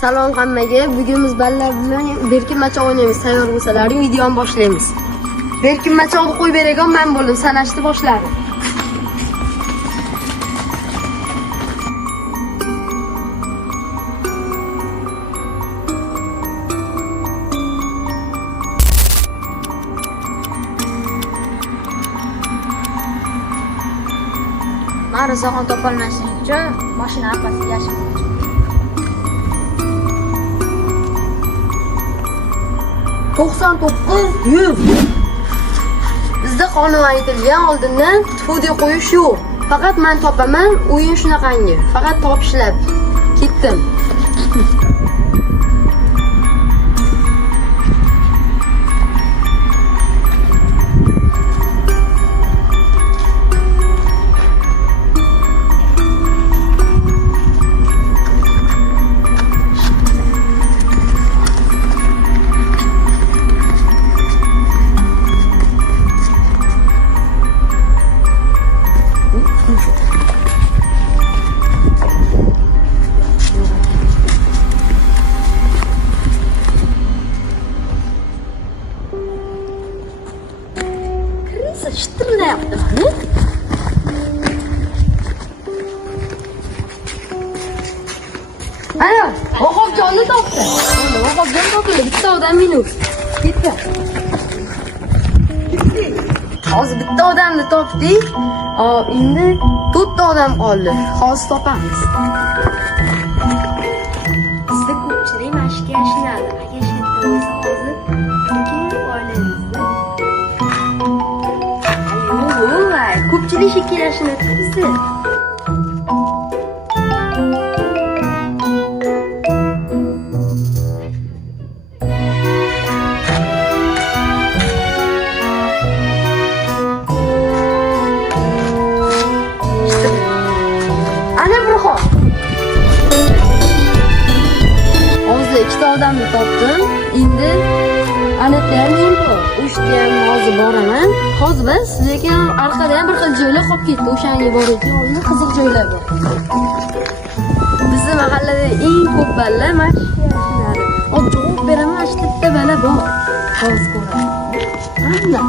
Salom hammaga. Bugun biz ballar bilan berkinmacha o'ynaymiz. Tayyor bo'lsalaring videoni boshlaymiz. Berkinmachani qo'yib beragan men bo'ldim. Sanashni boshladim. Ma'ruzaxon topolmaslik uchun mashina orqasiga yashirib. Bizda qonun aytilgan oldindan tfu deb qo'yish yo'q. Faqat men topaman, o'yin shunaqangi. Faqat topishlar. Ketdim. Çıtırlayaptı beni. Ana, Oqobjonni topdi. Oqobjon topildi. Bitta odam minus. Bitta. Hozir bitta odamni topdik. Endi 4 ta odam qoldi. Hozir topamiz. Bizda ko'pchilik mashqga yashinadi. Agar shetda bo'lsa hozir oilamizda. Ko'pchilik shekillashini bizda. Ana burxon. Hozir ikkita odamni topdim. Endi aniqlayman bu. O'shda ham hozir boraman. Hozir biz lekin orqada ham bir xil joylar qolib ketdi. O'shanga borayotgan oldinda qiziq joylar bor. Bizning mahallada eng ko'p ballar mana shu yashinadi. Hop javob beraman, mana shu bitta bala bor. Hozir ko'raman. Mana.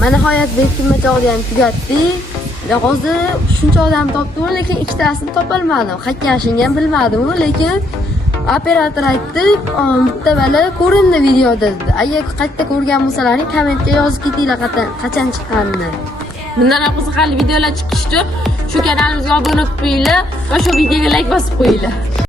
Mana nihoyat berkinmacha ham tugatdik. Hozir shuncha odam topdim, lekin ikkitasini topolmadim. Hakkashini ham bilmadim, lekin operator aytdi, bitta bala ko'rindi videoda dedi. Agar qayerda ko'rgan bo'lsalaring kommentga yozib ketinglar qachon chiqqanini. Bundan ham qiziqarli videolar chiqishi uchun shu kanalimizga obuna bo'lib qo'yinglar va shu videoga like bosib qo'yinglar.